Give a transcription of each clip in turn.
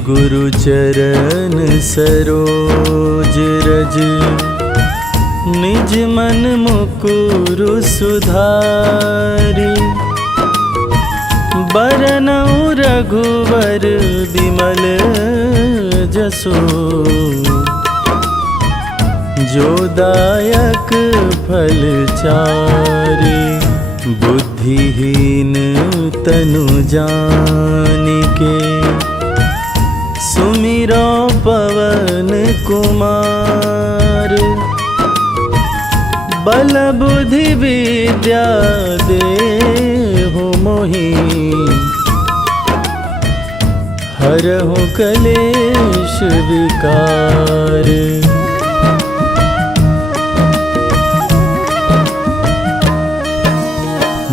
गुरु चरण सरोज रज, निज मन मुकुरु सुधारि। बरनउँ रघुवर बिमल जसु, जो दायक फल चारि। बुद्धिहीन तनु जानिके, सुमिरो पवन कुमार। बल बुद्धि विद्या देहु मोहि, हरहु कलेश विकार।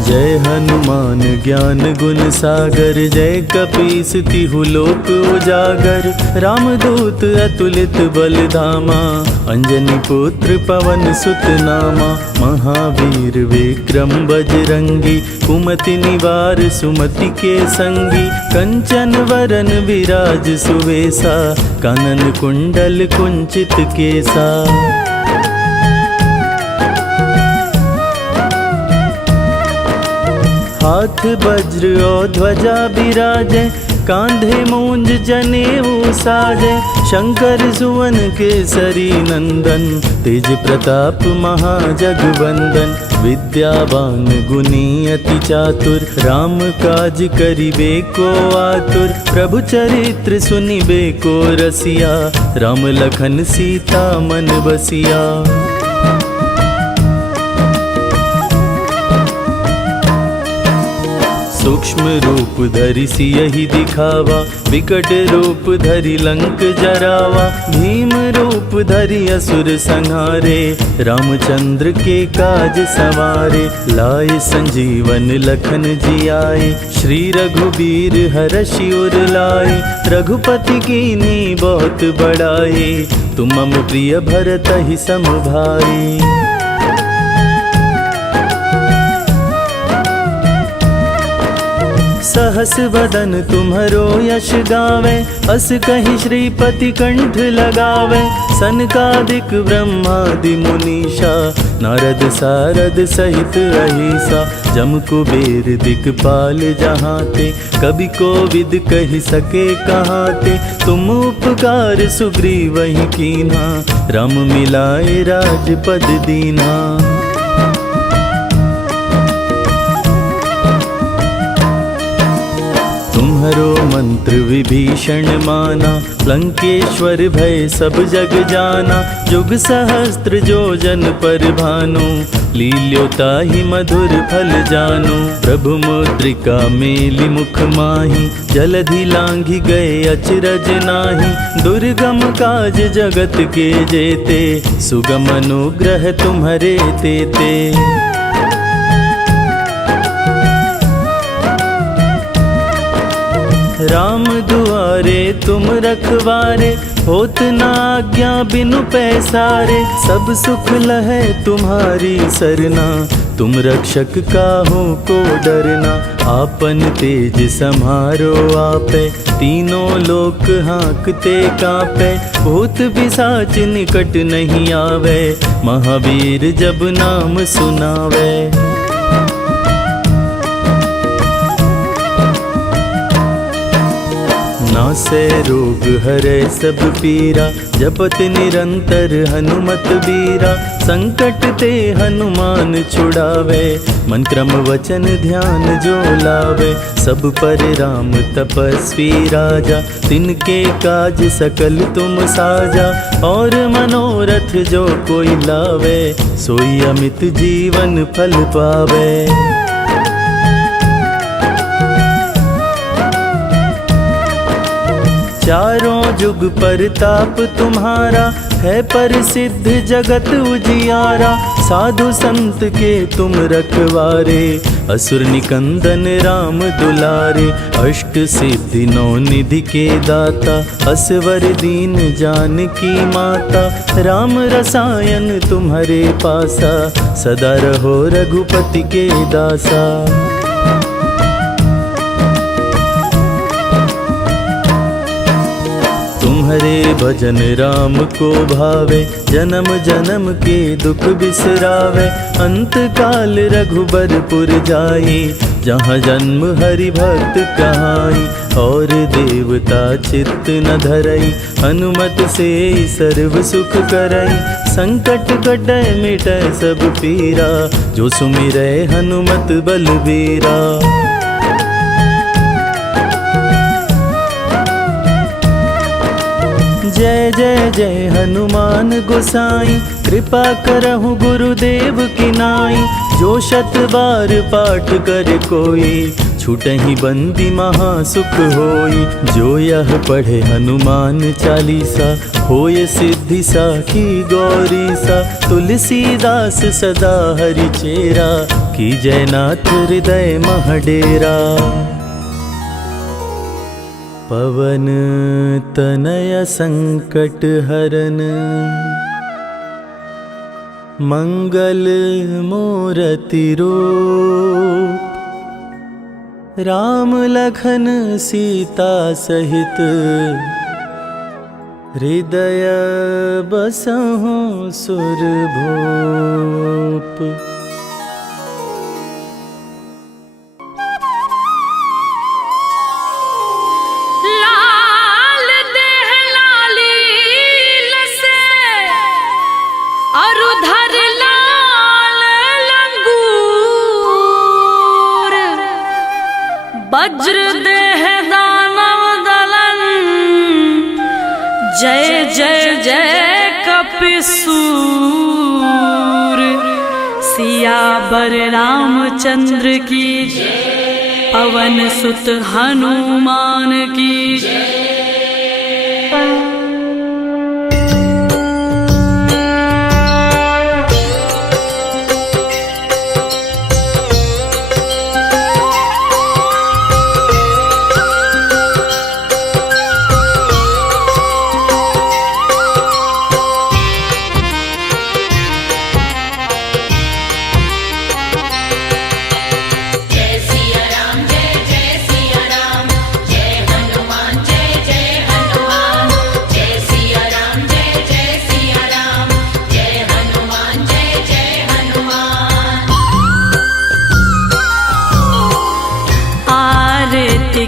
जय हनुमान ज्ञान गुण सागर, जय कपीस तिहु लोक उजागर। रामदूत अतुलित बल धामा, अंजनी पुत्र पवन सुत नामा। महावीर विक्रम बजरंगी, कुमति निवार सुमति के संगी। कंचन वरन विराज सुवेसा, कानन कुंडल कुंचित केसा। हाथ वज्र और ध्वजा बिराजे, कांधे मूंज जनेऊ साजे। शंकर सुवन केसरी नंदन, तेज प्रताप महाजगवंदन। विद्यावान गुणी अति चातुर, राम काज करिबे को आतुर। प्रभु चरित्र सुनिबे को रसिया, राम लखन सीता मन बसिया। सूक्ष्म रूप धरि सियहि दिखावा, विकट रूप धरि लंक जरावा। भीम रूप धरि असुर संहारे, रामचंद्र के काज सवारे। लाए संजीवन लखन जियाए, श्री रघुबीर हरषि उर लाए। रघुपति कीन्ही बहुत बड़ाई, तुम मम प्रिय भरतहि सम भाई। सहस वदन तुम्हरो यश गावे, अस कहि श्रीपति कंठ लगावे। सनकादिक ब्रह्मादि मुनीषा, नारद सारद सहित अहिसा। जम कुबेर दिक्पाल जहाते, कवि कोविद कहि सके कहाते। तुम उपकार सुग्रीवहि कीन्हा, राम मिलाए राजपद दीन्हा। तुम्हरो मंत्र विभीषण माना, लंकेश्वर भय सब जग जाना। जुग सहस्त्र जो जन पर भानु, लील्योताहि मधुर फल जानु। प्रभु मुद्रिका मेलि मुख माहि, जलधि लांघि गए अचरज नाही। दुर्गम काज जगत के जेते, सुगम अनुग्रह तुम्हरे तेते। राम दुआरे तुम रखवारे, होत न आज्ञा बिनु पैसारे। सब सुख लहै तुम्हारी सरना, तुम रक्षक काहू को डरना। आपन तेज सम्हारो आपे, तीनों लोक हाँकते कांपे। भूत पिशाच निकट नहीं आवे, महावीर जब नाम सुनावे। नासै रोग हरै सब पीरा, जपत निरंतर हनुमत बीरा। संकट ते हनुमान छुड़ावे, मन क्रम वचन ध्यान जो लावे। सब पर राम तपस्वी राजा, तिनके काज सकल तुम साजा। और मनोरथ जो कोई लावे, सोई अमित जीवन फल पावे। चारों जुग परताप तुम्हारा, है प्रसिद्ध जगत उजियारा। साधु संत के तुम रखवारे, असुर निकंदन राम दुलारे। अष्ट सिद्धि नौ निधि के दाता, असवर दीन जानकी माता। राम रसायन तुम्हारे पासा, सदा रहो रघुपति के दासा। तुम्हारे भजन राम को भावे, जन्म जन्म के दुख बिसरावे। अंत काल रघुबरपुर जाई, जहाँ जन्म हरि भक्त कहाई। और देवता चित्त न धरई, हनुमत से सर्व सुख करई। संकट कटै मिटै सब पीरा, जो सुमिरै हनुमत बलबीरा। जय जय जय हनुमान गोसाई, कृपा करहु गुरुदेव की नाई। जो शत बार पाठ कर कोई, छूटहि बंदी महासुख होई। जो यह पढ़े हनुमान चालीसा, होय सिद्धि साखी गौरी सा। तुलसीदास सदा हरि चेरा, की जयनाथ हृदय मह डेरा। पवन तनय संकट हरन, मंगल मूरति रूप। राम लखन सीता सहित, हृदय बसहु सुरभूप। वज्र देह दानव दलन, जय जय जय कपिसूर। सियावर रामचंद्र की, पवन सुत हनुमान की।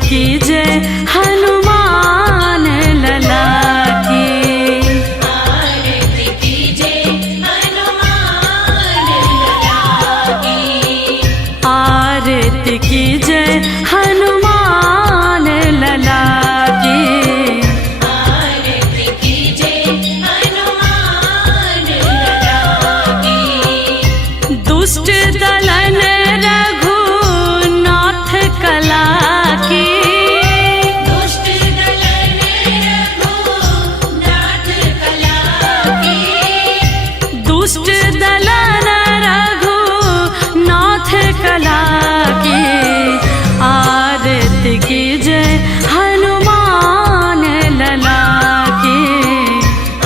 की जय हनुमान लला की। आरती की जय हनुमान लला की। आरती की जय हनुमान लला की। आरती की जय हनुमान लला की। दुष्ट दलन रघुनाथ कला की। दुष्ट दलन रघुनाथ कला की। आरती की जय हनुमान लला की।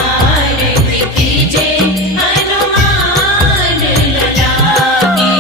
आरती की जय हनुमान लला की।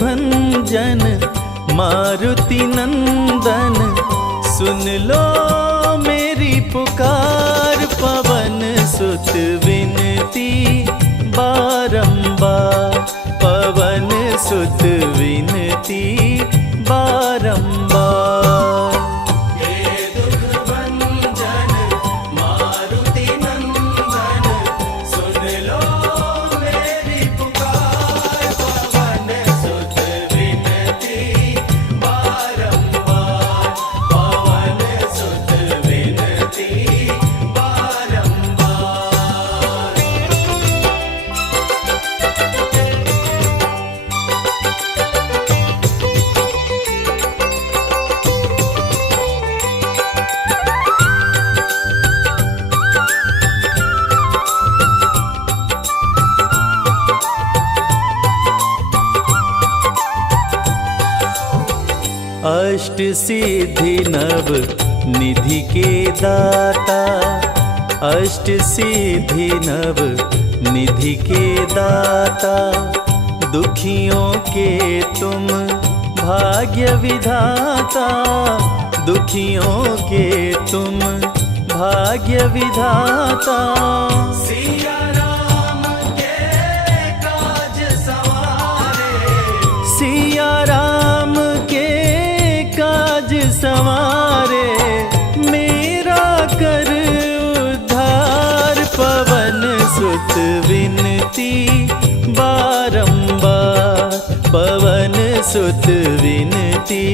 भंजन मारुति नंदन, सुन लो मेरी पुकार। पवन सुत विनती बारंबार, पवन सुत विनती बारंबार। हे दुख भंजन मारुति नंदन, सुन लो मेरी पुकार। पवन सुत विनती बारंबार, पवन सुत विनती बारंबार। अष्ट सिद्धि नव निधि के दाता, अष्ट सिद्धि नव निधि के दाता। दुखियों के तुम भाग्य विधाता, दुखियों के तुम भाग्य विधाता। सिया राम के काज सवारे, सिया राम के काज संवारे। मेरा कर उद्धार, पवन सुत विनती बारंबार, पवन सुत विनती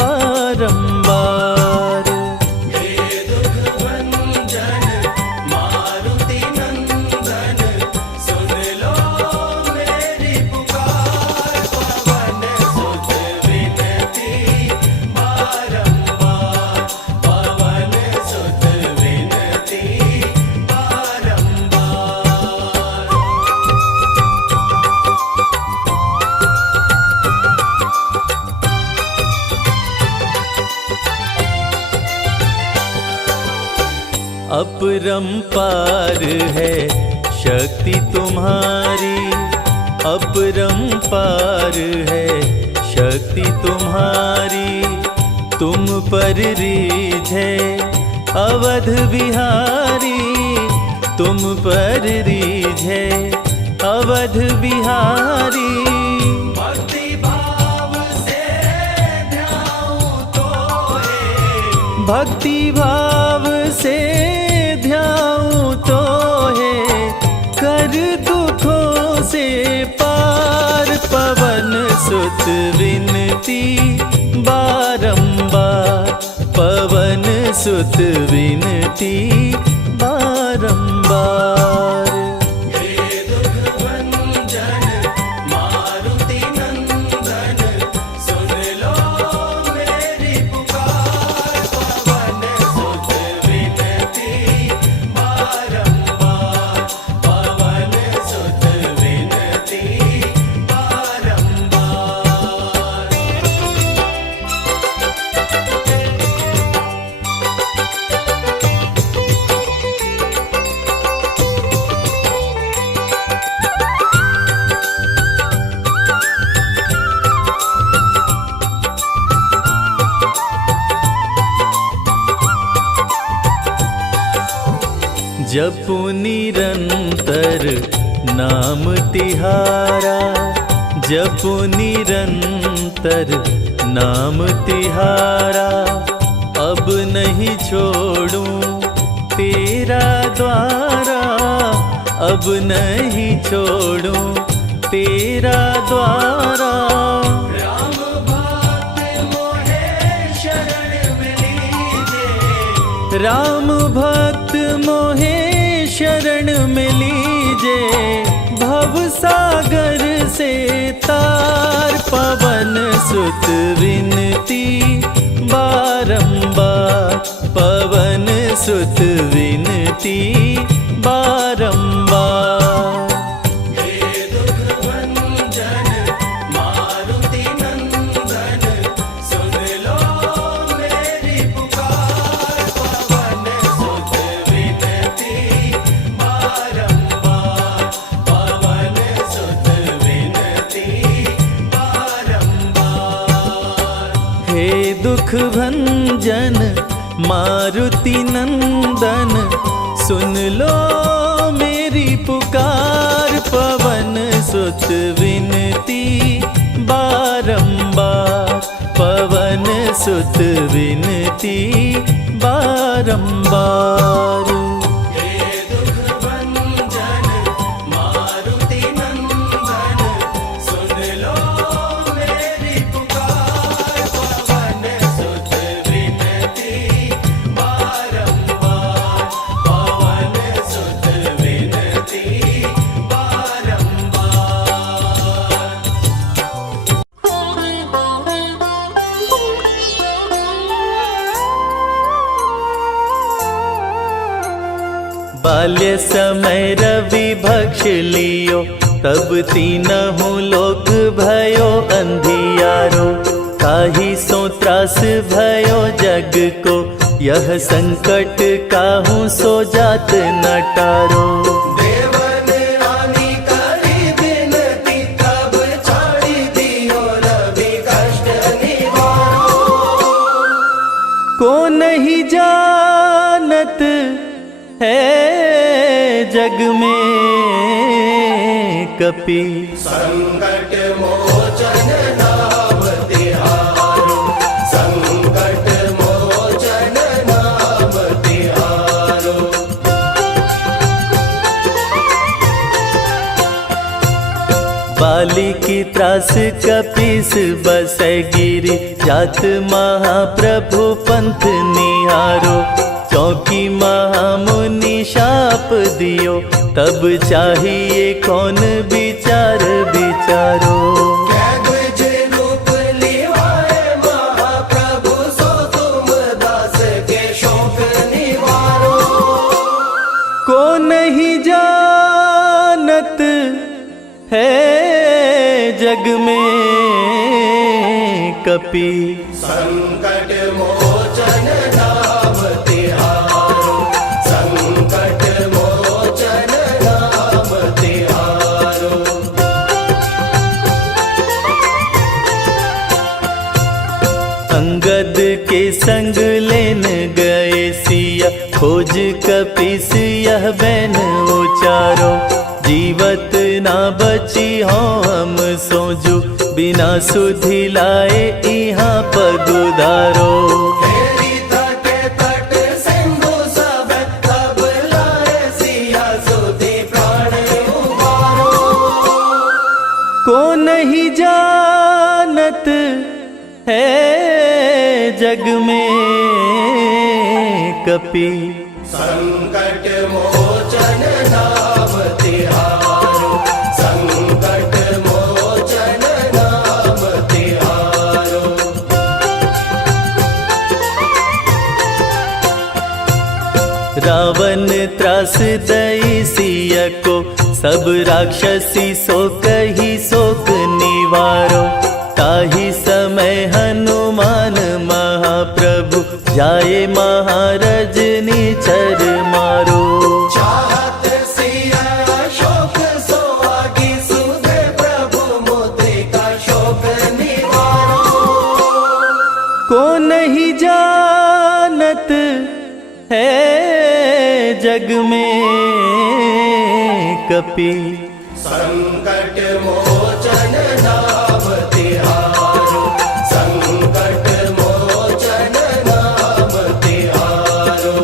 बारंबार। हे दुख भंजन मारुति नंदन, सुन लो मेरी पुकार। पवन सुत विनती बारंबार, पवन सुत विनती बारंबार। अपरंपार है शक्ति तुम्हारी, अपरंपार है शक्ति तुम्हारी। तुम पर रीझे अवध बिहारी, तुम पर रीझे अवध बिहारी। भक्ति भाव से ध्याऊं तो है, भक्ति भाव से ध्याऊं तो है। कर दुखों से पार, पवन सुत विनती बारंबार, पवन सुत विनती बारंबार। हे दुख भंजन मारुति नंदन, सुन लो मेरी पुकार। पवन सुत विनती बारंबार, पवन सुत विनती बारंबार। जपु निरंतर नाम तिहारा, जपु निरंतर नाम तिहारा। अब नहीं छोड़ूं तेरा द्वारा, अब नहीं छोड़ूं तेरा द्वारा। राम भक्त मोहे शरण में लीजे, राम भक्त मोहे शरण में लीजे। भव सागर से तार, पवन सुत विनती बारंबार, पवन सुत विनती बारंबार। हे दुख भंजन मारुति नंदन, सुन लो मेरी पुकार। पवन सुत विनती बारंबार, पवन सुत विनती बारंबार। हे दुख भंजन मारुति नंदन, सुन लो मेरी पुकार। पवन सुत विनती बारंबार, पवन सुत विनती बारंबार। हे दुख भंजन मारुति नंदन, सुन लो मेरी पुकार। पवन सुत विनती बारंबार, पवन सुत विनती बारंबार। बाल्य समय रवि भक्ष लियो, तब तीनहु लोक भयो अंधियारो। ताहि सो त्रास भयो जग को, यह संकट काहू सो जात न टारो। देवन रानी करी बिनती, तब छाड़ी दियो रवि कष्ट निवारो। को नहीं जानत है जग में कपि, संकट मोचन नाम तिहारो, संकट मोचन नाम तिहारो। बाली की त्रास कपीस बसै गिरि, जात महाप्रभु पंथ निहारो। चौकी महामुनि शाप दियो, तब चाहिए कौन विचार विचारो। कैद जे रूप लिवाए महाप्रभु, सो तुम दास के शोक निवारो। को नहीं जानत है जग में कपि, संकट मोचन नाम तिहारो, संकट मोचन नाम तिहारो। अंगद के संग लेन गए सिया, खोज कपीस यह बैन उचारो। जीवत ना बची हो हम सोजू, बिना सुधि लाए इहाँ पगुधारो। हेरी तटे तट सिंधु सब, तब लाए सिया सुधि प्राण उबारो। को नहीं जानत है जग में कपि, संकट मोचन नाम तिहारो, संकट मोचन नाम तिहारो। रावण त्रास दई सिया को, सब राक्षसी सो कही शोक निवारो। ताहि समय हनुमान महाप्रभु, जाए महाराज निचर मारो। चाहत सिया शोक सोहागी, सुधे प्रभु मुद्रिका शोक निवारो। को नहीं जानत है जग में कपि, संकट मोचन नाम तिहारो, संकट मोचन नाम तिहारो।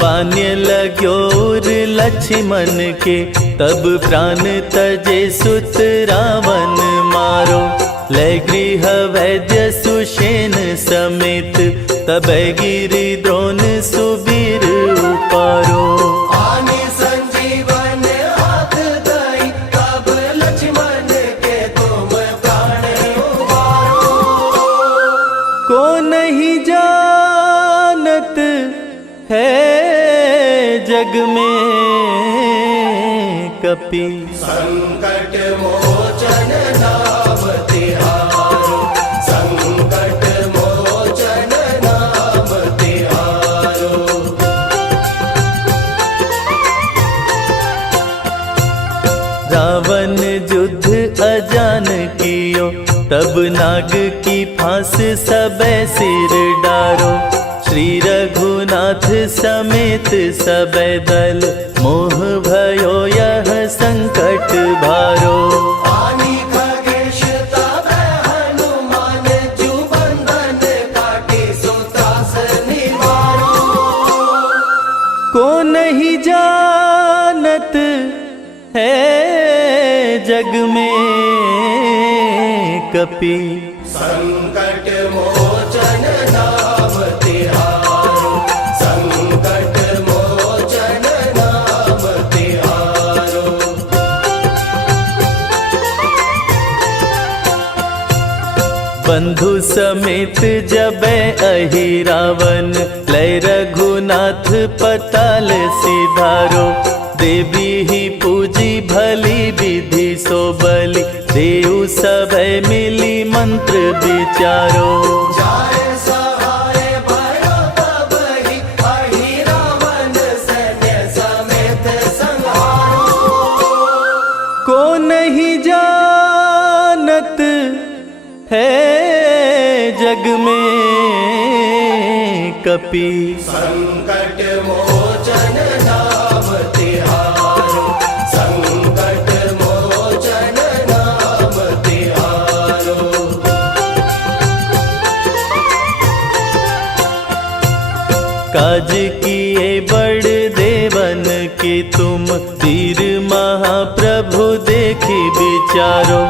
बान्य लग्योर लक्ष्मण के, तब प्राण तजे सुत रावण मारो। ले गृह वैद्य सुषेण समेत, तब गिरि द्रोण सुबीर उपारो। आनि संजीवन हाथ दई, तब लक्ष्मण के तुम प्राण उबारो। को नहीं जानत है जग में कपि, संकट मोचन नाम तिहारो, संकट मोचन नाम तिहारो। रावण युद्ध अजान कियो, तब नाग की फांस सबे सिर डारो। श्री रघुनाथ समेत सबे दल, मोह भयो यह संकट भारो। आनी खगेश तब हनुमान, जू बंधन काटे सो त्रास निवारो। को नहीं जानत है जग में कपि, संकट मोचन नाम तिहारो। संकट मोचन नाम तिहारो। बंधु समेत जबै अहि रावण, लय रघुनाथ पताल सिधारो। देवी ही पूजी भली विधि सो बलि, देव सभै मिली मंत्र विचारो। जाय सहाय भयो तब ही, अहि रावण सैन्य समेत संहारो। को नहीं जानत है जग में कपि, संकट मोचन नाम तिहारो। संकट मोचन नाम तिहारो। काज किए बड़ देवन के तुम, तीर महाप्रभु देखी विचारो।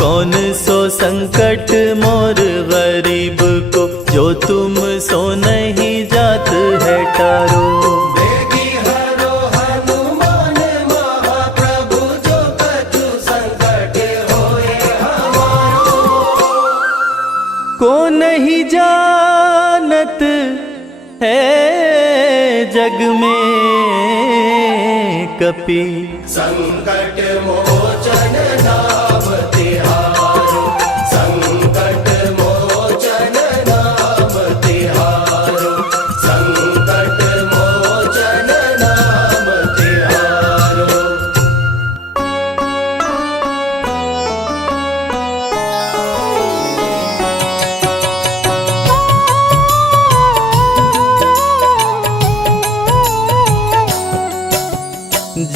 कौन सो संकट मोर गरीब को, जो तुम सो नहीं जात है टारो। देगी हरो हनुमान महाप्रभु, जो कछु संकट होए हमारो। को नहीं जानत है जग में कपि, संकट मोचन नाम तिहारो। संकट मोचन नाम तिहारो। संकट मोचन नाम तिहारो।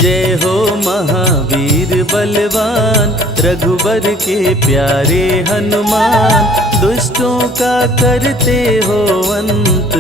जय हो महावीर बलवान, रघुबर के प्यारे हनुमान। दुष्टों का करते हो अंत,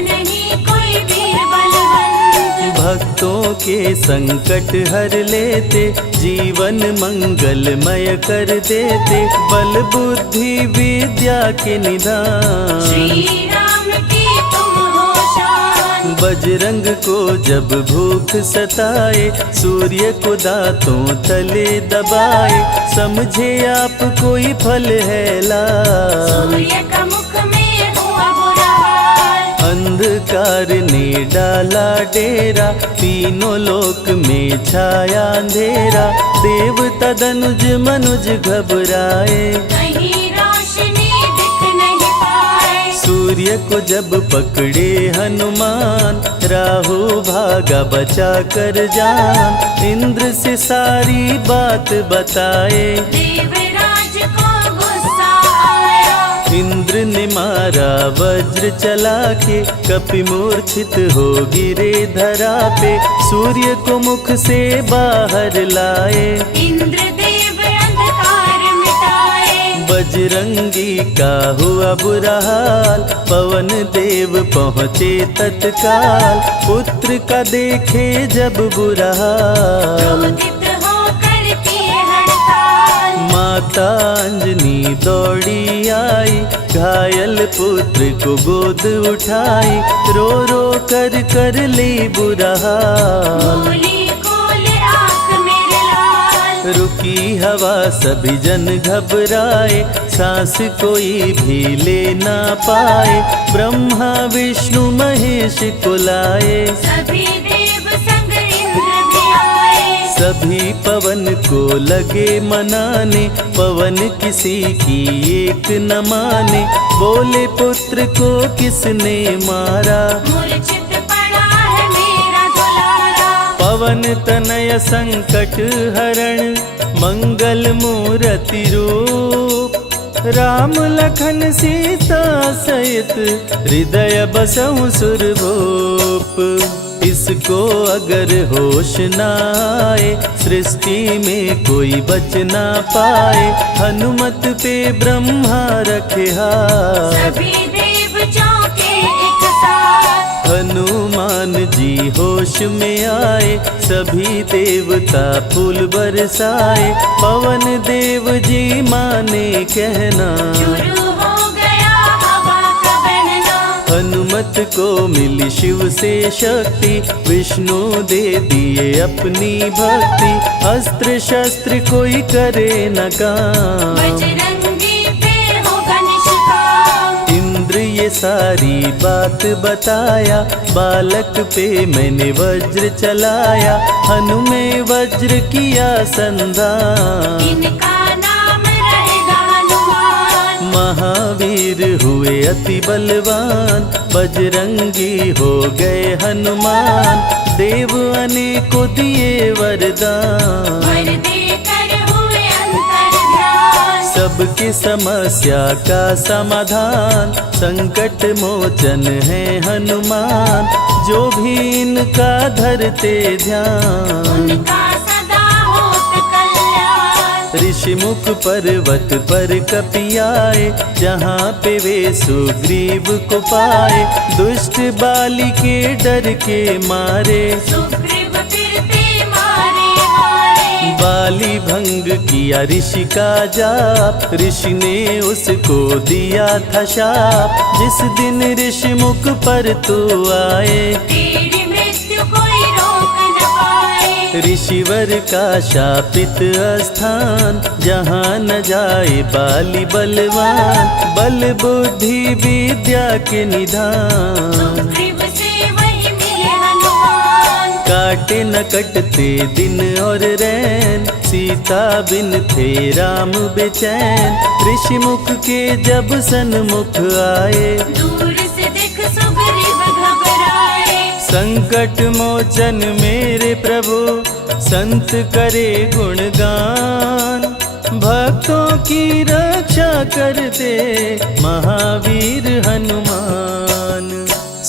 नहीं कोई वीर बलवंत। भक्तों के संकट हर लेते, जीवन मंगलमय कर देते। बल बुद्धि विद्या के निधान, श्री राम की तुम हो शान। बजरंग को जब भूख सताए, सूर्य को दांतों तले दबाए। समझे आप कोई फल है लाल, सूर्य का मुख में हुआ बुरा हाल। अंधकार ने डाला डेरा, तीनों लोक में छाया अंधेरा। देवता धनुज मनुज घबराए, कहीं रोशनी दिख नहीं पाए। सूर्य को जब पकड़े हनुमान, राहु भागा बचा कर जान। इंद्र से सारी बात बताए, देवराज को गुस्सा आया। इंद्र ने मारा वज्र चला के, कपि मूर्छित हो गिरे धरा पे। सूर्य को मुख से बाहर लाए, इंद्रदेव अंधकार मिटाए। बजरंगी का हुआ बुरा हाल, पवन देव पहुँचे तत्काल। पुत्र का देखे जब बुरा हाल, क्रोधित होकर किए हड़ताल। माता अंजनी दौड़ी आई, घायल पुत्र को गोद उठाई। रो रो कर ली बुरा हाल, बोली खोल आँख मेरे लाल। रुकी हवा सभी जन घबराए, सांस कोई भी ले ना पाए। ब्रह्मा विष्णु महेश को लाए, सभी देव संग इंद्र भी आए। सभी पवन को लगे मनाने। पवन किसी की एक न माने, बोले पुत्र को किसने मारा। मूर्छित पड़ा है मेरा दुलारा, पवन तनय संकट हरण मंगल मूर्ति रूप राम लखन सीता सहित हृदय बसहु सुरभूप। इसको अगर होश न आए सृष्टि में कोई बच ना पाए हनुमत पे ब्रह्मा रखे हाथ सभी देव चौके एक साथ हनुमान जी होश में आए सभी देवता फूल बरसाए पवन देव जी माने कहना शुरू हो गया हवा का बहना हनुमत को मिली शिव से शक्ति विष्णु दे दिए अपनी भक्ति अस्त्र शस्त्र कोई करे न काम बजरंगी पे होगा निष्काम इंद्र ये सारी बात बताया बालक पे मैंने वज्र चलाया हनुमे वज्र किया संधान इनका नाम रहेगा हनुमान महावीर हुए अति बलवान बजरंगी हो गए हनुमान देव अनेको दिए वरदान वर देकर हुए अंतर्ध्यान सबकी समस्या का समाधान संकट मोचन है हनुमान जो भी इनका धरते ध्यान उनका सदा होत कल्याण ऋषिमुख पर्वत पर कपियाए जहाँ पे वे सुग्रीव को पाए दुष्ट बाली के डर के मारे सुग्रीव फिरते मारे मारे बाली भंग किया ऋषि का जाप ऋषि ने उसको दिया था शाप जिस दिन ऋषि मुख पर तू आए तेरी मृत्यु कोई रोक न पाए ऋषिवर का शापित स्थान जहाँ न जाए बाली बलवान बल बुद्धि विद्या के निधान सुग्रीव से वही मिले हनुमान काटे न कटते दिन और रैन सीता बिन थे राम बेचैन ऋषि मुख के जब सन्मुख आए दूर से देख सुग्रीव घबराए संकट मोचन मेरे प्रभु संत करे गुणगान भक्तों की रक्षा करते महावीर हनुमान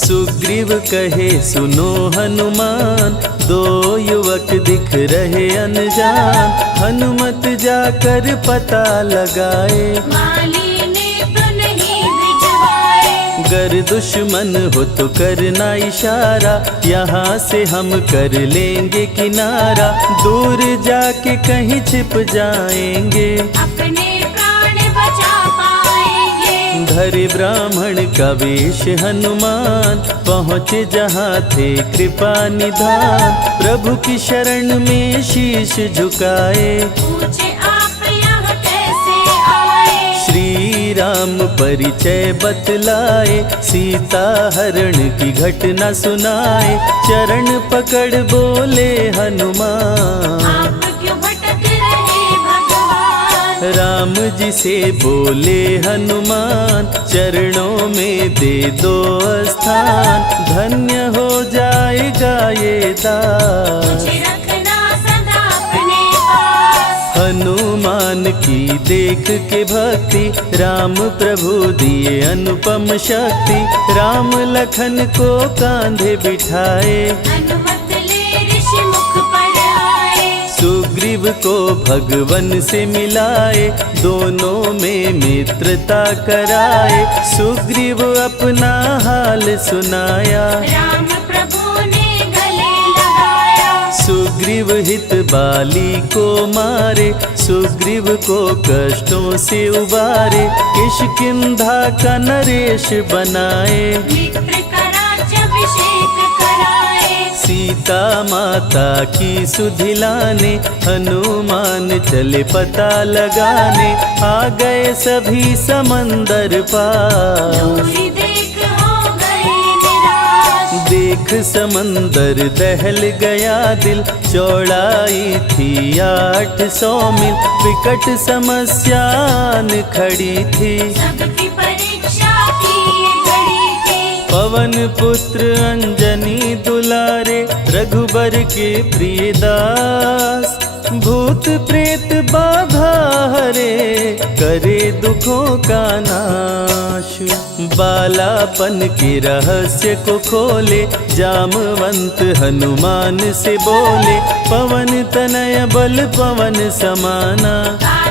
सुग्रीव कहे सुनो हनुमान दो युवक दिख रहे अनजान हनुमत जाकर पता लगाए माली ने तो नहीं भिजवाए गर दुश्मन हो तो करना इशारा यहाँ से हम कर लेंगे किनारा दूर जाके कहीं छिप जाएंगे अपने प्राण बचा पाएंगे धरे ब्राह्मण का वेश हनुमान पहुँचे जहाँ थे कृपा निधान प्रभु की शरण में शीश झुकाए पूछे आप यहाँ कैसे आए श्री राम परिचय बतलाए सीता हरण की घटना सुनाए चरण पकड़ बोले हनुमान आप क्यों भटक रहे भगवान राम जी से बोले हनुमान चरणों में दे दो स्थान धन्य हो जाएगा ये दास मुझे रखना सदा अपने पास हनुमान की देख के भक्ति राम प्रभु दिए अनुपम शक्ति राम लखन को कांधे बिठाए अनुमत ले ऋषि मुख पर आए सुग्रीव को भगवन से मिलाए दोनों में मित्रता कराए सुग्रीव अपना हाल सुनाया राम प्रभु ने गले लगाया सुग्रीव हित बाली को मारे सुग्रीव को कष्टों से उबारे किष्किंधा का नरेश बनाए मित्र का राज्याभिषेक कराए सीता माता की सुधि लाने हनुमान चले पता लगाने आ गए सभी समंदर पार दूरी देख हो गए निराश देख समंदर दहल गया दिल चौड़ाई थी 800 मील विकट समस्यान खड़ी थी सबकी परीक्षा की ये घड़ी थी पवन पुत्र अंजनी दुलारे रघुबर के प्रिय दास। भूत प्रेत बाधा हरे करे दुखों का नाश। बालापन के रहस्य को खोले जामवंत हनुमान से बोले। पवन तनय बल पवन समाना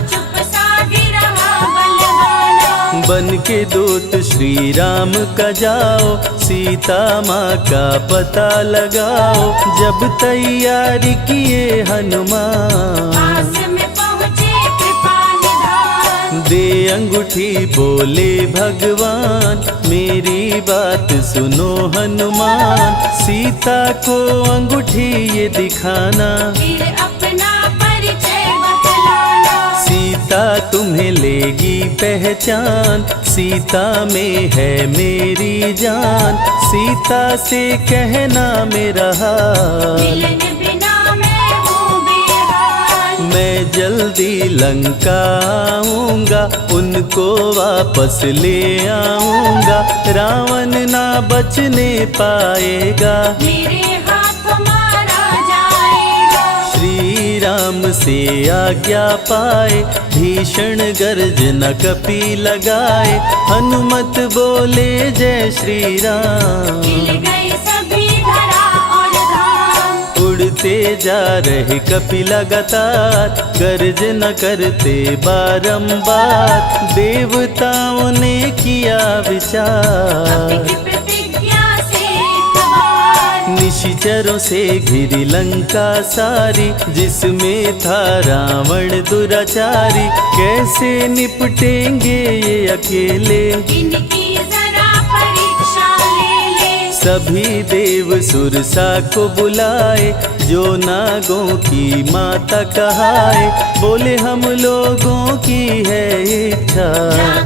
चुप साधी रहा बलवाना। बन के दूत श्री राम का जाओ सीता माँ का पता लगाओ। जब तैयारी किए हनुमान पास में पहुँचे कृपा निधान। दे अंगूठी बोले भगवान मेरी बात सुनो हनुमान। सीता को अंगूठी ये दिखाना फिर अपना परिचय बतलाना। सीता तुम्हें लेगी पहचान। सीता में है मेरी जान। सीता से कहना मेरा हाल। मिलने बिना मैं हूँ बेहाल। मैं जल्दी लंका आऊंगा उनको वापस ले आऊंगा। रावण ना बचने पाएगा मेरे हाथ मारा जाएगा। श्री राम से आज्ञा पाए भीषण गर्जना कपि लगाए। हनुमत बोले जय श्री राम। मिल गए सभी धरा और धाम। उड़ते जा रहे कपि लगातार गर्जना करते बारंबार। देवताओं ने किया विचार की प्रतिज्ञा से एक बार। निशिचरों से घिरी लंका सारी जिसमें था रावण दुराचारी। कैसे निपटेंगे ये अकेले इनकी जरा परीक्षा ले ले। सभी देव सुरसा को बुलाए जो नागों की माता कहाए। बोले हम लोगों की है इच्छा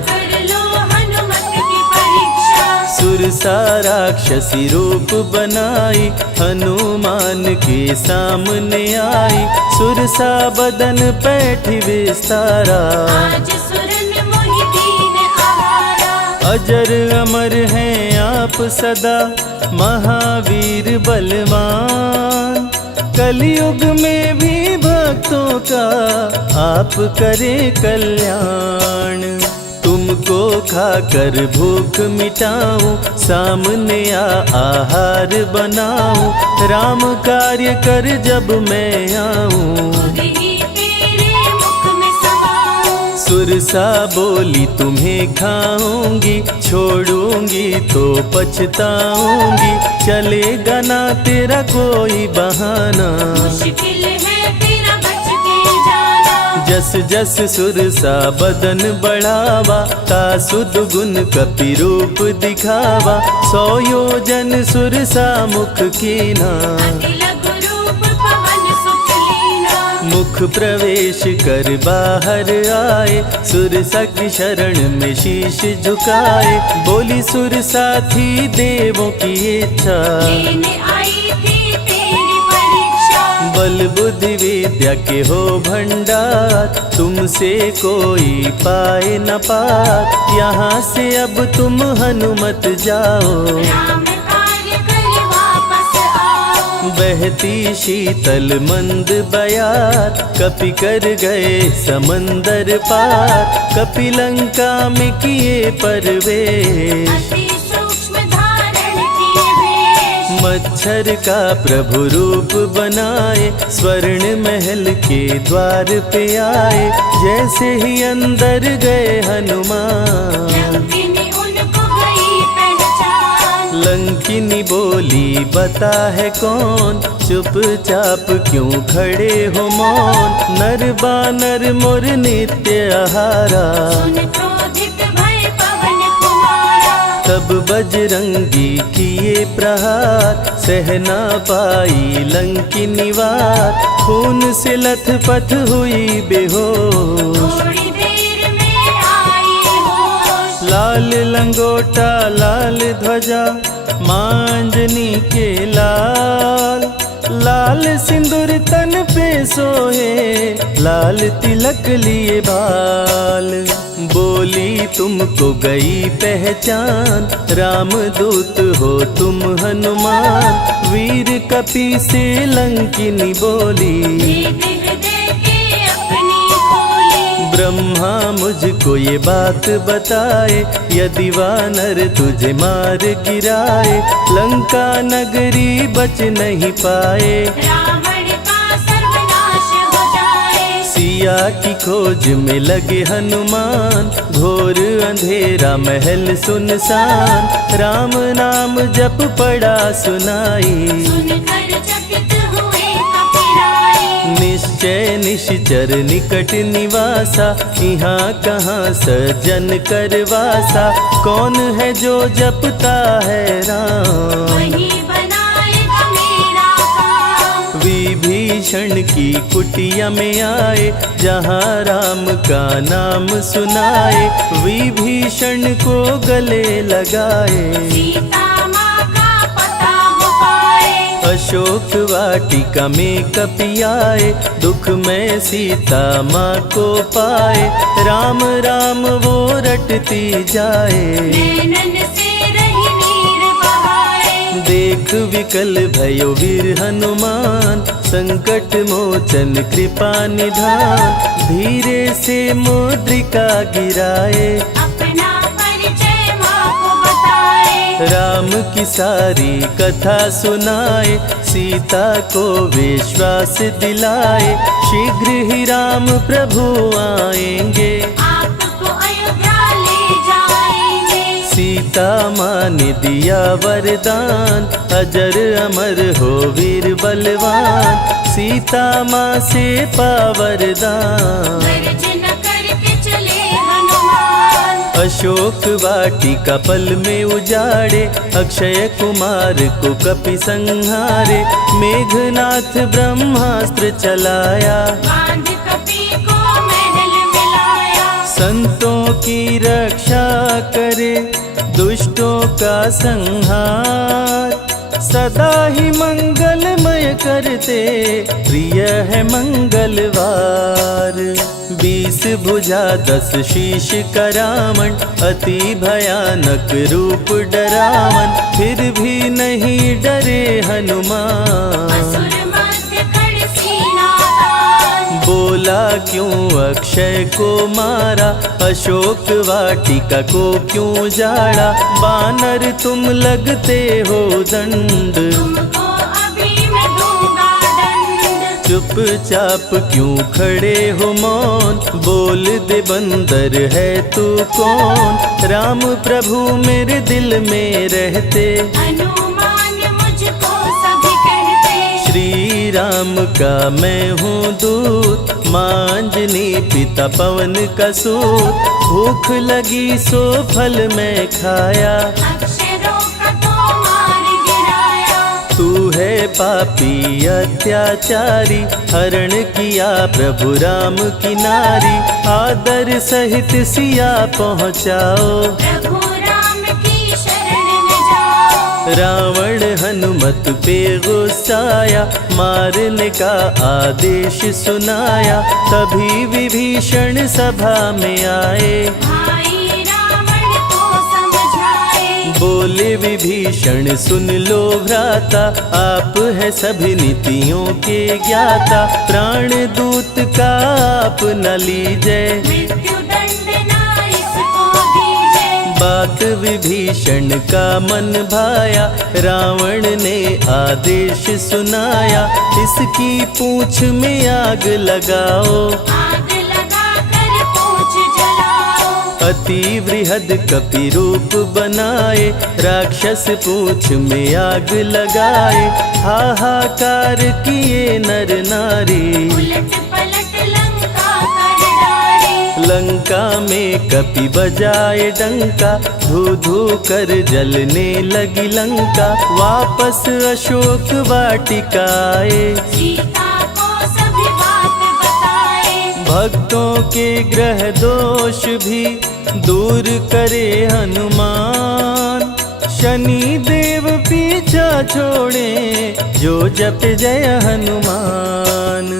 कर लो हनुमत की परीक्षा। सुरसा राक्षसी रूप बनाई हनुमान के सामने आई। सुरसा बदन पैठ विस्तारा आज सुरन मोहि दीन आहारा। अजर अमर हैं आप सदा महावीर बलवान। कलयुग में भी भक्तों का आप करें कल्याण। तुमको खाकर भूख मिटाऊं सामने आहार बनाऊं। राम कार्य कर जब मैं आऊं खुद ही तेरे मुख में समाऊं। सुरसा बोली तुम्हें खाऊंगी छोड़ूंगी तो पछताऊंगी। चलेगा ना तेरा कोई बहाना मुश्किल है तेरा बच के जाना। जस जस सुरसा बदन बढ़ावा तासुद गुण कपि रूप दिखावा। 100 योजन सुरसा मुख कीना तिलक रूप पवन सुख लीना। मुख प्रवेश कर बाहर आए सुरसा की शरण में शीश झुकाए। बोली सुरसा थी देवों की इच्छा लेने आई थी तेरी परीक्षा। बल बुद्धि विद्या के हो भंडार तुमसे कोई पाए न पार। यहाँ से अब तुम हनुमत जाओ राम कार्य कर वापस आओ। बहती शीतल मंद बयार कपि कर गए समंदर पार। कपि लंका में किए प्रवेश अति सूक्ष्म धारण किए वेश। मच्छर का प्रभु रूप बनाए स्वर्ण महल के द्वार पे आए। जैसे ही अंदर गए हनुमान लंकिनी उनको गई पहचान। लंकिनी बोली बता है कौन चुपचाप क्यों खड़े हो मौन। नर बानर मोर नित्य आहारा सुन क्रोधित भय पवन कुमारा। तब बजरंगी किए प्रहार सहना पाई लंकिनी वार। खून से लथपथ हुई बेहोश थोड़ी देर में आई होश। लाल लंगोटा लाल ध्वजा मांजनी के लाल। लाल सिंदूर तन पे सोहे लाल तिलक लिए बाल। बोली तुमको गई पहचान, रामदूत हो तुम हनुमान। वीर कपि से लंकिनी बोली, ब्रह्मा मुझको ये बात बताए, यदि वानर तुझे मार गिराए, लंका नगरी बच नहीं पाए, रावण का सर्वनाश हो जाए। सिया की खोज में लगे हनुमान, घोर अंधेरा महल सुनसान, राम नाम जप पड़ा सुनाई, सुनकर चकित हुए कपिराए। निश्चय निश्चर निकट निवासा, यहाँ कहाँ सज्जन करवासा, कौन है जो जपता है राम, वही बनाएगा मेरा काम। विभीषण की कुटिया में आए, जहाँ राम का नाम सुनाए, विभीषण को गले लगाए, सीता माँ का पता हो पाए। अशोक वाटिका में कपि आए, दुख में सीता माँ को पाए, राम राम वो रटती जाए, नैनन से रही नीर बहाए। देख विकल भयो वीर हनुमान, संकट मोचन कृपा निधान, धीरे से मुद्रिका गिराए, अपना परिचय माँ को बताए। राम की सारी कथा सुनाए, सीता को विश्वास दिलाए, शीघ्र ही राम प्रभु आएंगे, आपको अयोध्या ले जाएंगे। सीता माँ ने दिया वरदान, अजर अमर हो वीर बलवान, सीता माँ से पा वरदान। गर्जन करके चले हनुमान, अशोक वाटिका पल में उजाड़े, अक्षय कुमार को कपि संहारे, मेघनाथ ब्रह्मास्त्र चलाया, बांध कपि को महल मिलाया। संतों की रक्षा करे, दुष्टों का संहार, सदा ही मंगलमय करते, प्रिय है मंगलवार। 20 भुजा 10 शीश करावन, अति भयानक रूप डरावन, फिर भी नहीं डरे हनुमान। असुर मध्य खड़ सीना तान, बोला क्यों अक्षय को मारा, अशोक वाटिका को क्यों जाड़ा, बानर तुम लगते हो दंड, तुमको अभी मैं दूंगा दंड। चुपचाप क्यों खड़े हो मौन, बोल दे बंदर है तू कौन, राम प्रभु मेरे दिल में रहते, हनुमान मुझको सभी कहते। श्री राम का मैं हूँ दूत, माँ अंजनी पिता पवन का सूत, भूख लगी सो फल मैं खाया, अक्षरों का तो मार गिराया। तू है पापी अत्याचारी, हरण किया प्रभु राम की नारी, आदर सहित सिया पहुँचाओ, प्रभु राम की शरण में जाओ। रावण हनुमत पे गुस्साया, मारने का आदेश सुनाया, तभी विभीषण सभा में आए, भाई रावण को समझाए। बोले विभीषण सुन लो भ्राता, आप है सभी नीतियों के ज्ञाता, प्राण दूत का आप न लीजिए, मृत्यु दंड ना इसको दीजिए। बात विभीषण का मन भाया, रावण ने आदेश सुनाया, इसकी पूंछ में आग लगाओ, आग लगा कर पूछ जलाओ। अति वृहद कपि रूप बनाए, राक्षस पूंछ में आग लगाए, हाहाकार किए नर नारी, उलट पलट लंका कर डाले। लंका में कपि बजाए डंका, धू धू कर जलने लगी लंका, वापस अशोक वाटिका आए, सीता को सभी बात बताए। भक्तों के ग्रह दोष भी दूर करे हनुमान, शनि देव पीछा छोड़े, जो जप जय हनुमान।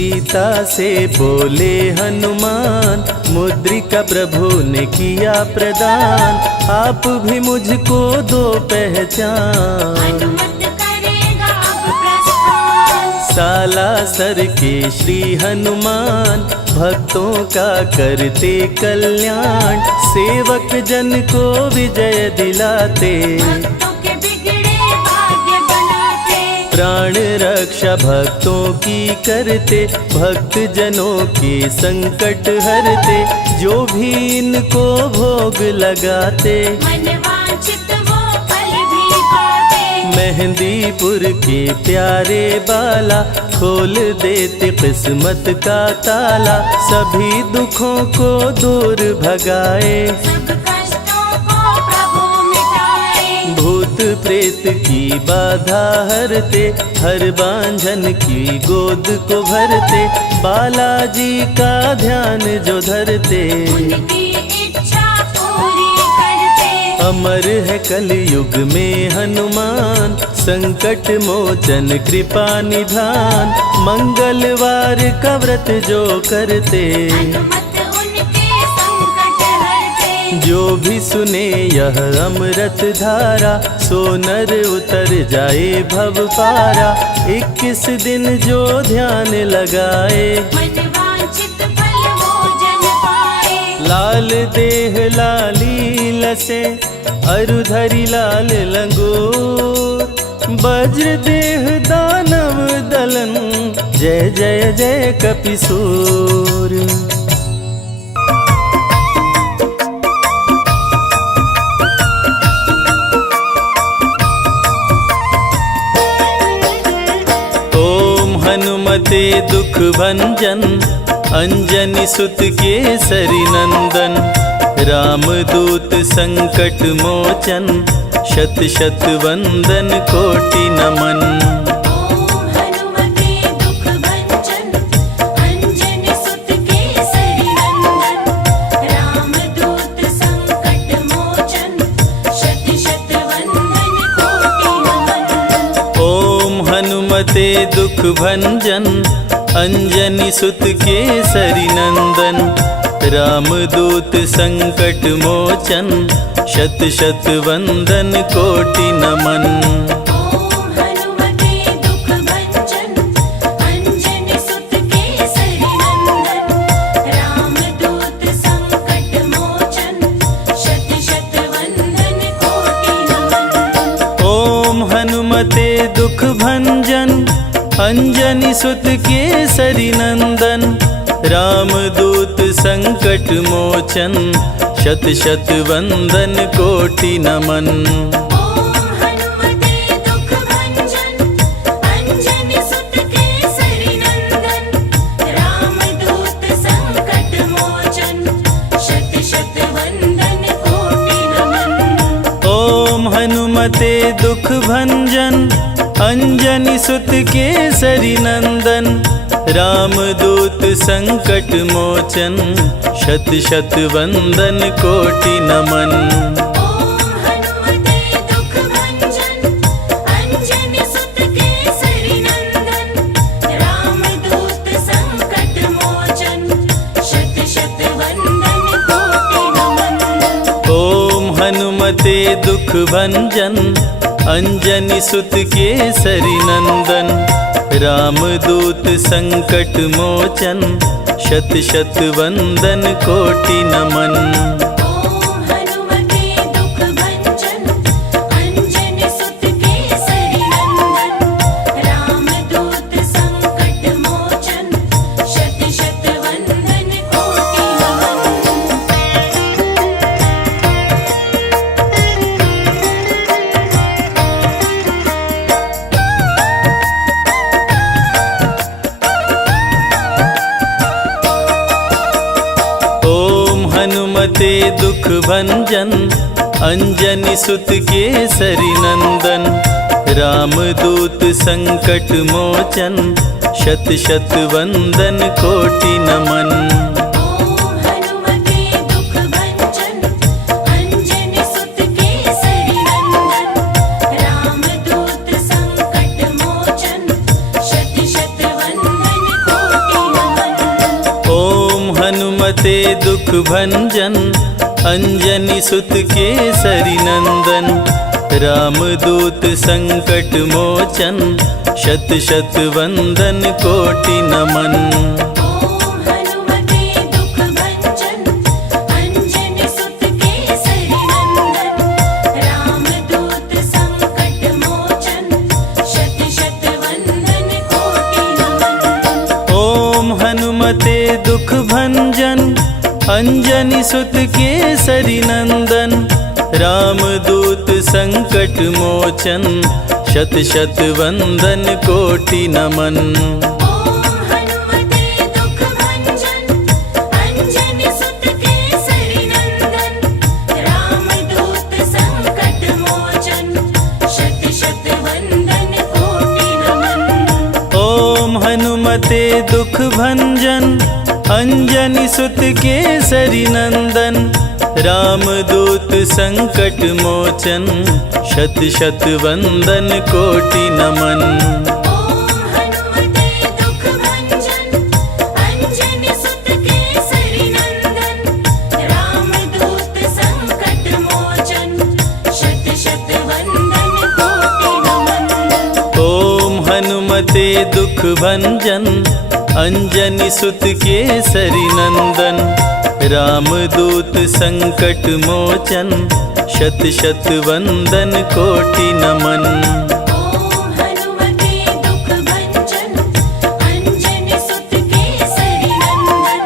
सीता से बोले हनुमान, मुद्रिका प्रभु ने किया प्रदान, आप भी मुझको दो पहचान। हनुमत करेगा अब प्रस्थान। सालासर के श्री हनुमान, भक्तों का करते कल्याण, सेवक जन को विजय दिलाते, भक्तों के बिगड़े भाग्य बनाते। प्राण रक्षा भक्तों की करते, भक्त जनों के संकट हरते, जो भी इनको भोग लगाते, मनवांछित वो फल भी पाते। मेहंदीपुर के प्यारे बाला, खोल देते किस्मत का ताला, सभी दुखों को दूर भगाए, सब कष्टों को प्रभु मिटाए। भूत प्रेत की बाधा हरते, हर बांझन की गोद को भरते, बालाजी का ध्यान जो धरते, उनकी इच्छा पूरी करते। अमर है कलयुग में हनुमान, संकट मोचन कृपा निधान, मंगलवार का व्रत जो करते, हनुमत उनके संकट हरते। जो भी सुने यह अमृत धारा, सो नर उतर जाए भव पारा, 21 दिन जो ध्यान लगाए, मनवांछित फल वो जन पाए। लाल देह लाली लसे, अरुधरी लाल लंगोर, वज्र देह दानव दलन, जय जय जय कपिसूर। ओम हनुमते दुख भंजन, अंजनी सुत केसरी नंदन, रामदूत संकट मोचन, शत शत वंदन कोटि नमन। ओम हनुमते दुख भंजन, अंजनी सुत केसरी नंदन, रामदूत संकट मोचन, शत शत वंदन कोटि नमन। ओम हनुमते दुख भंजन, अंजनी सुत केसरी नंदन, रामदूत संकट मोचन, शत शत वंदन कोटि नमन। ओम हनुमते दुख भंजन, अंजनी सुत केसरी नंदन, रामदूत संकट मोचन, शत शत वंदन कोटि नमन। ओम हनुमते दुख भंजन, अंजनी सुत केसरी नंदन, रामदूत संकट मोचन, शत शत वंदन कोटि नमन। ओम हनुमते दुख भंजन, अंजनी सुत केसरी नंदन, रामदूत संकट मोचन, शत शत वंदन कोटि नमन। ओम हनुमते दुख भंजन, अंजनी सुत केसरी नंदन, रामदूत संकट मोचन, शत शत वंदन कोटि नमन। ओम हनुमते दुख भंजन, अंजनी सुत केसरी नंदन, रामदूत संकट मोचन, शत शत वंदन कोटि नमन। ओम हनुमते दुख भंजन, अंजनी सुत केसरी नंदन, रामदूत संकट मोचन, शत शत वंदन कोटि नमन। ओम हनुमते दुख भंजन, अंजनी सुत केसरी नंदन, रामदूत संकट मोचन, शत शत वंदन कोटि हनुमते दुख भंजन, अंजनी सुत केसरी नंदन, रामदूत संकट मोचन, शत शत वंदन कोटि नमन। ओम हनुमते दुख भंजन, अंजनी सुत केसरी नंदन, रामदूत संकट मोचन, शत शत वंदन कोटि हनुमते दुख भंजन अंजनी सुत केसरी नंदन। रामदूत संकट मोचन शत शत वंदन कोटि नमन। ओम हनुमते दुख भंजन अंजनी सुत केसरी नंदन। रामदूत संकट मोचन शत शत वंदन कोटि नमन। ओम हनुमते दुख भंजन अंजनी सुत केसरी नंदन। रामदूत संकट मोचन शत शत वंदन कोटि नमन। ओम हनुमते दुख भंजन अंजनी सुत केसरी नंदन। रामदूत संकट मोचन शत शत वंदन कोटि नमन। ओम हनुमते दुख भंजन अंजनी सुत केसरी नंदन। रामदूत संकट मोचन शत शत वंदन कोटि नमन। ओम हनुमते दुख भंजन अंजनी सुत केसरी नंदन। रामदूत संकट मोचन शत शत वंदन कोटि नमन। ओम हनुमते दुख भंजन अंजनी सुत केसरी नंदन। रामदूत संकट मोचन शत शत वंदन कोटि नमन। ओम हनुमते दुख भंजन अंजनी सुत केसरी नंदन।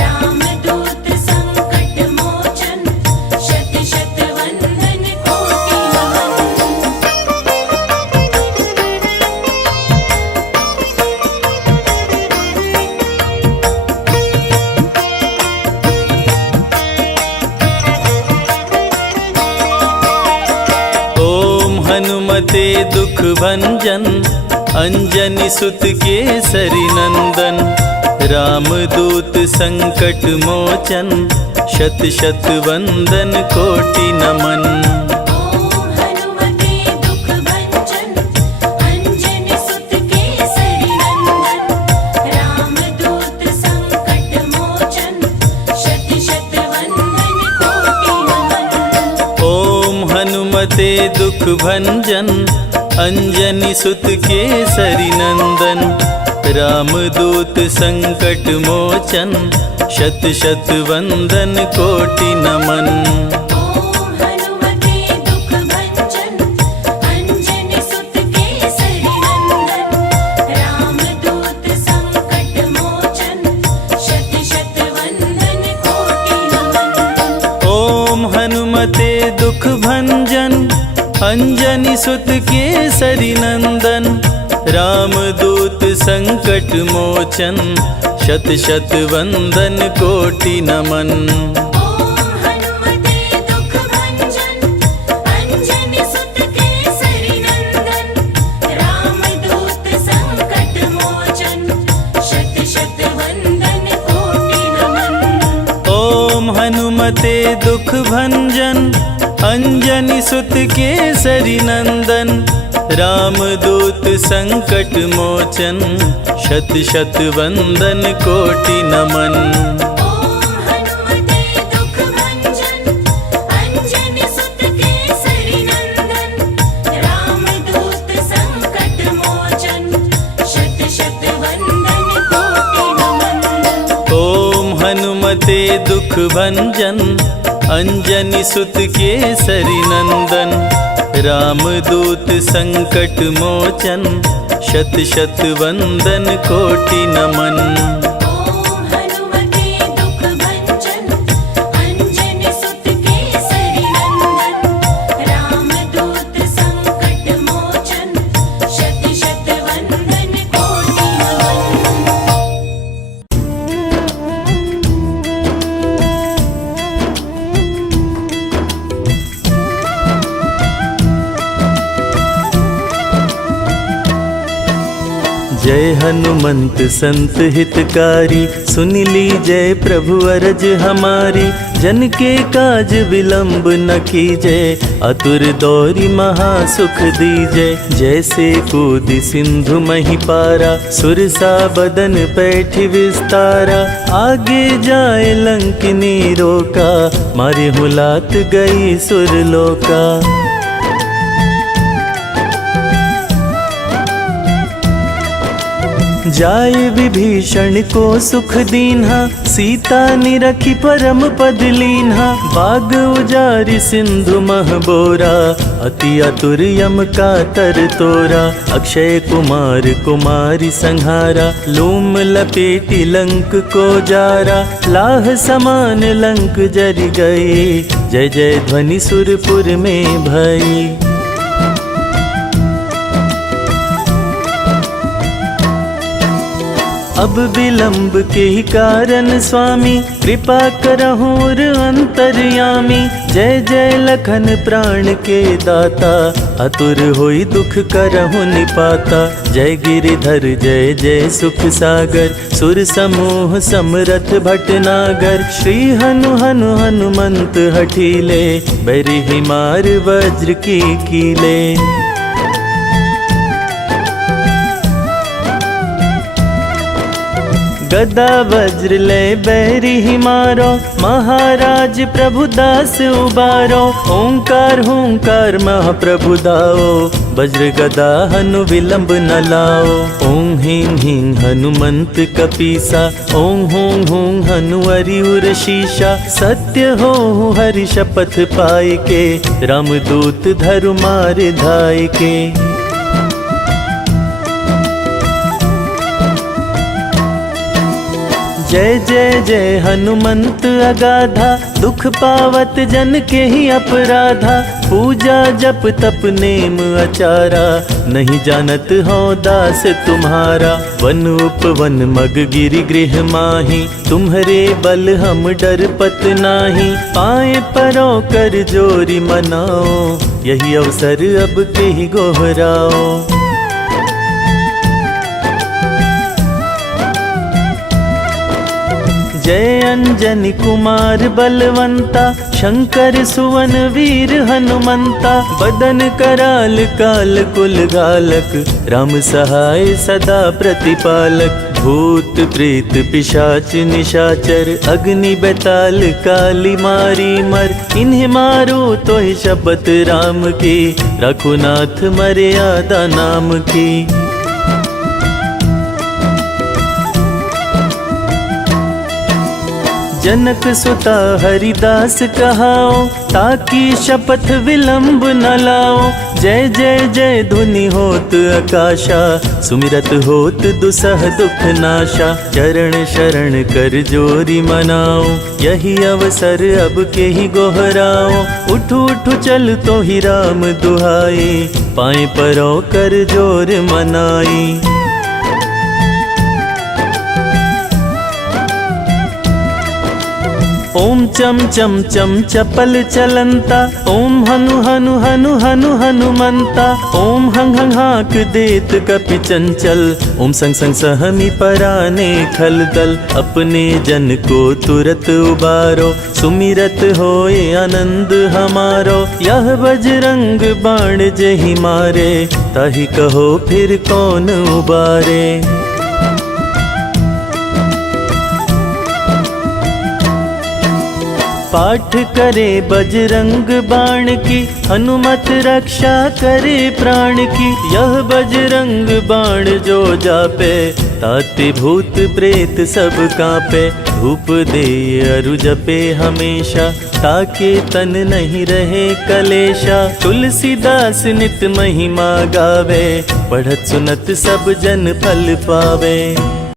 रामदूत संकट मोचन शत शत वंदन कोटि हनुमते दुख भंजन अंजनी सुत केसरी नंदन। रामदूत संकट मोचन शत शत वंदन कोटि नमन। ओम हनुमते दुख भंजन अंजनी सुत केसरी नंदन। रामदूत संकट मोचन शत शत वंदन कोटि नमन। ओम हनुमते दुख भंजन अंजनी सुत केसरी नंदन। रामदूत संकट मोचन शत शत वंदन कोटि नमन। ओम हनुमते दुख भंजन अंजनी सुत केसरी नंदन। रामदूत संकट मोचन शत शत वंदन कोटि नमन। ओम हनुमते दुख भंजन अंजनी सुत केसरी नंदन। रामदूत संकट मोचन शत शत वंदन कोटि नमन। ओम हनुमते दुख भंजन अंजनी सुत केसरी नंदन। रामदूत संकट मोचन शत शत वंदन कोटि नमन। ओम हनुमते दुख भंजन अंजनी सुत केसरी नंदन। रामदूत संकट मोचन शत शत वंदन कोटि नमन। ओम हनुमते दुख भंजन अंजनी सुत केसरी नंदन। रामदूत संकट मोचन शत शत वंदन कोटि नमन। ओम हनुमते दुख भंजन अंजनी सुत केसरी नंदन। रामदूत संकट मोचन शत शत वंदन कोटि नमन। ओम हनुमते दुख भंजन अंजनी सुत केसरी नंदन। रामदूत संकट मोचन शत शत वंदन कोटि जय हनुमंत संत हितकारी, सुन ली जय प्रभु अरज हमारी। जन के काज विलंब न कीजे, अतुर दौरी महासुख दीजे। जैसे कूद सिंधु मही पारा, सुरसा बदन पैठ विस्तारा। आगे जाए लंकिनी रोका, मारे हुलात गई सुरलोका। जाए विभीषण को सुख दीन्हा, सीता निरखी परम पद लीन्हा। बाग उजारि सिंधु मह बोरा, अति अतुर यम का तर तोरा। अक्षय कुमार कुमारी संहारा, लूम लपेटी लंक को जारा। लाह समान लंक जरि गए, जय जय ध्वनि सुरपुर में भई। अब विलंब के ही कारण स्वामी, कृपा करहुर अंतर्यामी। जय जय लखन प्राण के दाता, अतुर होई दुख करहु निपाता। जय गिरिधर जय जय सुख सागर, सुर समूह समरथ भटनागर। श्री हनु हनु हनुमंत हठीले, बैरिहि मार वज्र की कीले। गदा वज्र ले बैरिहि मारो, महाराज प्रभु दास उबारो। ओंकार हुंकार महाप्रभु दाओ, वज्र गदा हनु विलंब न लाओ। ओं ह्रीं ह्रीं हनुमंत कपीसा, ओं हूं हूं हनु अरिउर शीशा। सत्य हो हरि शपथ पाए के, रामदूत धरु मार धाय के। जय जय जय हनुमंत अगाधा, दुख पावत जन के ही अपराधा। पूजा जप तप नेम अचारा, नहीं जानत हो दास तुम्हारा। वन उपवन मग गिरि गृह माही, तुम्हारे बल हम डर पत नाही। पाए परो कर जोरी मनाओ, यही अवसर अब के ही गोहराओ। जय अंजनी कुमार बलवंता, शंकर सुवन वीर हनुमंता। बदन कराल काल कुल घालक, राम सहाय सदा प्रतिपालक। भूत प्रेत पिशाच निशाचर, अग्नि बैताल काली मारी मर। इन्हें मारो तो ही शपथ राम की, रघुनाथ मर्यादा नाम की। जनक सुता हरिदास कहाओ, ताकि शपथ विलंब न लाओ। जय जय जय धुनि होत आकाशा, सुमिरत होत दुसह दुख नाशा। चरण शरण कर जोरी मनाओ, यही अवसर अब के ही गोहराओ। उठू उठू चल तो ही राम दुहाई, पाए परो कर जोर मनाई। ओम चम चम चम चपल चलंता, ओम हनु हनु हनु हनु हनुमंता। ओम हंग हंग हाक देत कपि चंचल, ओम संग संग सहमी पराने खलदल। अपने जन को तुरत उबारो, सुमिरत होए आनंद हमारो। यह बजरंग बाण जेहि मारे, ताहि कहो फिर कौन उबारे। पाठ करे बजरंग बाण की, हनुमत रक्षा करे प्राण की। यह बजरंग बाण जो जापे, ताते भूत प्रेत सब कांपे। धूप दे अरु जपे हमेशा, ताके तन नहीं रहे कलेशा। तुलसीदास नित महिमा गावे, पढ़त सुनत सब जन फल पावे।